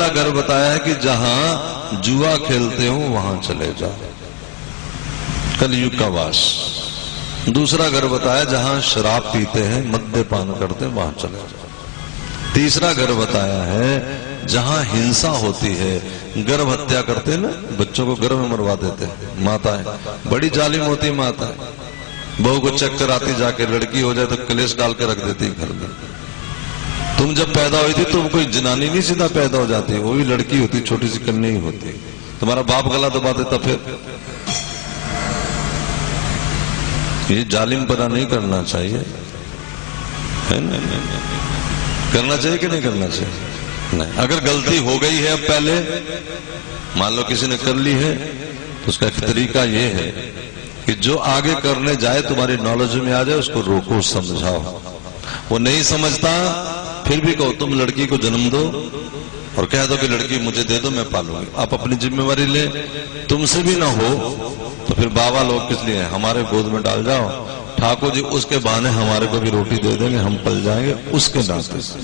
पहला घर बताया है कि जहां जुआ खेलते हो वहां चले जाओ, कलयुग का वास। दूसरा घर बताया जहां शराब पीते हैं, मद्यपान करते हैं, वहां चले जाओ। तीसरा घर बताया है जहां हिंसा होती है, गर्भ हत्या करते हैं ना, बच्चों को गर्भ में मरवा देते हैं माताएं, बड़ी जालिम होती है माताएं। बहू को चक्कर आती, जाके लड़की हो जाए तो कलेश डाल के रख देती घर में। तुम जब पैदा हुई थी तुम कोई जनानी नहीं सीधा पैदा हो जाती, वो भी लड़की होती, छोटी सी कन्या ही होती। तुम्हारा बाप गला दबा देता, फिर ये जालिमपना नहीं करना चाहिए, है ना? करना चाहिए कि नहीं करना चाहिए? नहीं। अगर गलती हो गई है, अब पहले मान लो किसी ने कर ली है, तो उसका एक तरीका ये है कि जो आगे करने जाए तुम्हारी नॉलेज में आ जाए, उसको रोको, समझाओ। वो नहीं समझता, फिर भी कहो तुम लड़की को जन्म दो और कह दो कि लड़की मुझे दे दो, मैं पालूंगी। आप अपनी जिम्मेवारी ले, तुमसे भी ना हो तो फिर बाबा लोग किस लिए, हमारे गोद में डाल जाओ। ठाकुर जी उसके बहाने हमारे को भी रोटी दे देंगे, हम पल जाएंगे उसके नाते से।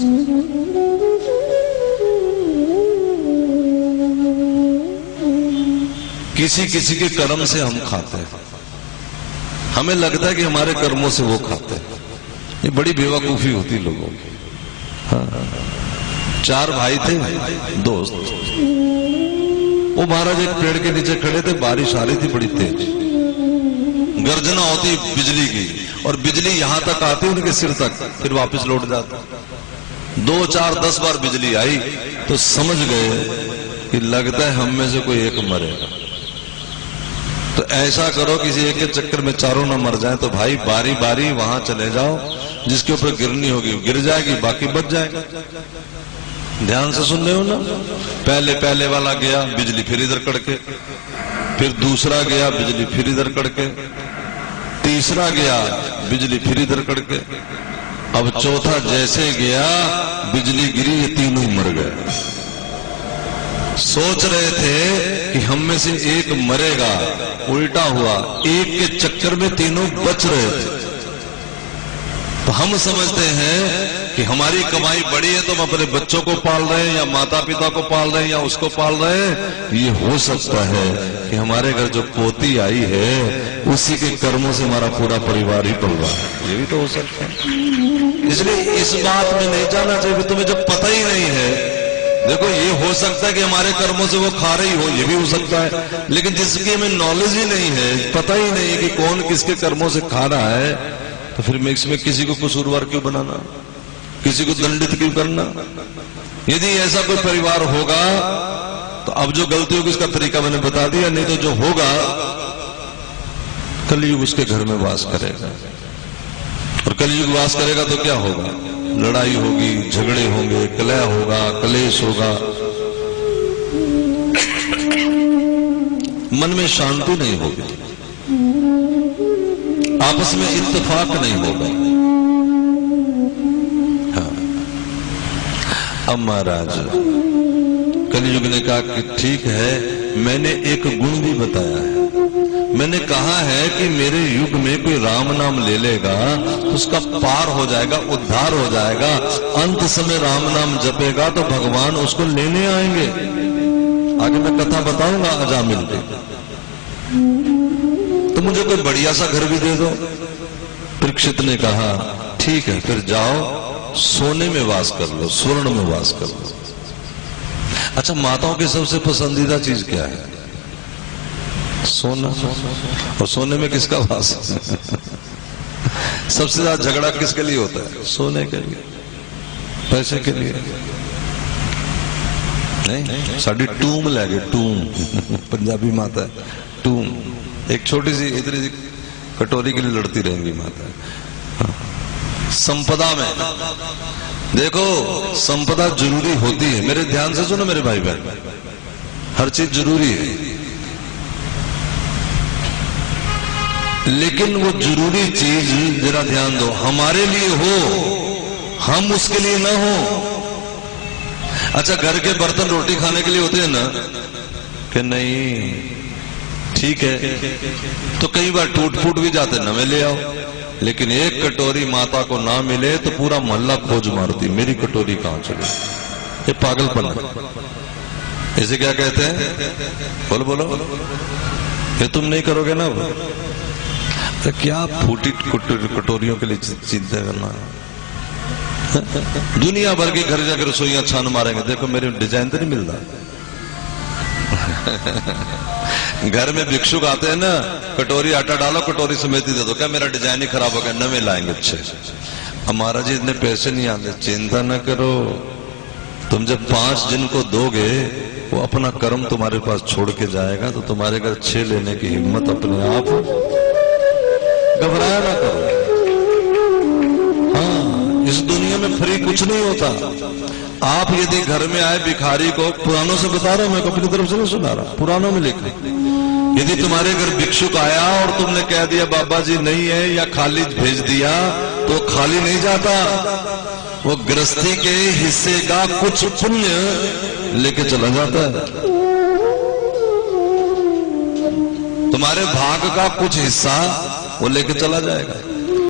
किसी किसी के कर्म से हम खाते हैं, हमें लगता है कि हमारे कर्मों से वो खाते हैं। ये बड़ी बेवकूफी होती लोगों की। हाँ। 4 भाई थे दोस्त, वो महाराज एक पेड़ के नीचे खड़े थे, बारिश आ रही थी बड़ी तेज, गर्जना होती बिजली की, और बिजली यहां तक आती उनके सिर तक, फिर वापस लौट जाती। 2, 4, 10 बार बिजली आई तो समझ गए कि लगता है हम में से कोई एक मरेगा। तो ऐसा करो किसी एक के चक्कर में चारों ना मर जाए, तो भाई बारी बारी वहां चले जाओ, जिसके ऊपर गिरनी होगी गिर जाएगी, बाकी बच जाएगा। ध्यान से सुन रहे हो ना? पहले वाला गया, बिजली फिर इधर कड़के, फिर दूसरा गया, बिजली फिर इधर कड़के, तीसरा गया, बिजली फिर इधर कड़के, अब चौथा जैसे गया बिजली गिरी, ये तीनों मर गए। सोच रहे थे कि हम में से एक मरेगा, उल्टा हुआ, एक के चक्कर में तीनों बच रहे थे। तो हम समझते हैं कि हमारी कमाई बड़ी है तो हम अपने बच्चों को पाल रहे हैं, या माता पिता को पाल रहे हैं, या उसको पाल रहे हैं। ये हो सकता है कि हमारे घर जो पोती आई है उसी के कर्मों से हमारा पूरा परिवार ही पल रहा है, ये भी तो हो सकता है। इसलिए इस बात में नहीं जाना चाहिए, तुम्हें जब पता ही नहीं है। देखो ये हो सकता है कि हमारे कर्मों से वो खा रही हो, ये भी हो सकता है, लेकिन जिसकी हमें नॉलेज ही नहीं है, पता ही नहीं है कि कौन किसके कर्मों से खा रहा है, तो फिर मैं इसमें किसी को कसूरवार क्यों बनाना, किसी को दंडित क्यों करना? यदि ऐसा कोई परिवार होगा तो अब जो गलती होगी उसका तरीका मैंने बता दिया, नहीं तो जो होगा कलयुग उसके घर में वास करेगा, और कलयुग वास करेगा तो क्या होगा? लड़ाई होगी, झगड़े होंगे, कलह होगा, कलेश होगा, मन में शांति नहीं होगी, आपस में इत्तेफाक नहीं होगा। हाँ। अब महाराज कलयुग ने कहा कि ठीक है, मैंने एक गुण भी बताया है। मैंने कहा है कि मेरे युग में कोई राम नाम ले लेगा तो उसका पार हो जाएगा, उद्धार हो जाएगा। अंत समय राम नाम जपेगा तो भगवान उसको लेने आएंगे। आगे मैं कथा बताऊंगा अजामिल की। तो मुझे कोई बढ़िया सा घर भी दे दो। परीक्षित ने कहा ठीक है, फिर जाओ सोने में वास कर लो, स्वर्ण में वास कर लो। अच्छा, माताओं की सबसे पसंदीदा चीज क्या है? सोना। और सोने में किसका वास? सबसे ज्यादा झगड़ा किसके लिए होता है? सोने के लिए, पैसे के लिए नहीं। साड़ी टूम लगे, टूम पंजाबी माता है, टूम। एक छोटी सी इतनी सी कटोरी के लिए लड़ती रहेंगी माता। संपदा में देखो, संपदा जरूरी होती है। मेरे ध्यान से सुनो मेरे भाई बहन, हर चीज जरूरी है, लेकिन वो जरूरी चीज जरा ध्यान दो हमारे लिए हो, हम उसके लिए ना हो। अच्छा, घर के बर्तन रोटी खाने के लिए होते हैं ना, कि नहीं ठीक है, तो कई बार टूट फूट भी जाते, नवे ले आओ। लेकिन एक कटोरी माता को ना मिले तो पूरा मोहल्ला खोज मारती, मेरी कटोरी कहां चली। ये पागलपन है। इसे क्या कहते हैं? बोलो बोलो। ये तुम नहीं करोगे ना? तो क्या फूटी कटोरियों के लिए चिंता करना है? दुनिया भर के घर जाकर रसोइयां छान मारेंगे, देखो मेरे डिजाइन तो नहीं मिलता। घर में भिक्षुक आते हैं ना, कटोरी आटा डालो, कटोरी समेत ही दे दो, क्या मेरा डिजाइन ही खराब हो गया, नवे लाएंगे अच्छे। अब महाराज जी इतने पैसे नहीं आते, चिंता न करो, तुम जब 5 दिन को दोगे वो अपना कर्म तुम्हारे पास छोड़ के जाएगा, तो तुम्हारे घर 6 लेने की हिम्मत अपने आप, घबराया ना करो। हाँ, इस दुनिया में फ्री कुछ नहीं होता। आप यदि घर में आए भिखारी को, पुरानों से बता रहा हूं मैं, अपनी तरफ से नहीं सुना रहा, पुरानों में लिखा, यदि तुम्हारे घर भिक्षुक आया और तुमने कह दिया बाबा जी नहीं है, या खाली भेज दिया, तो खाली नहीं जाता, वो गृहस्थी के हिस्से का कुछ पुण्य लेके चला जाता है। तुम्हारे भाग का कुछ हिस्सा वो लेके चला जाएगा।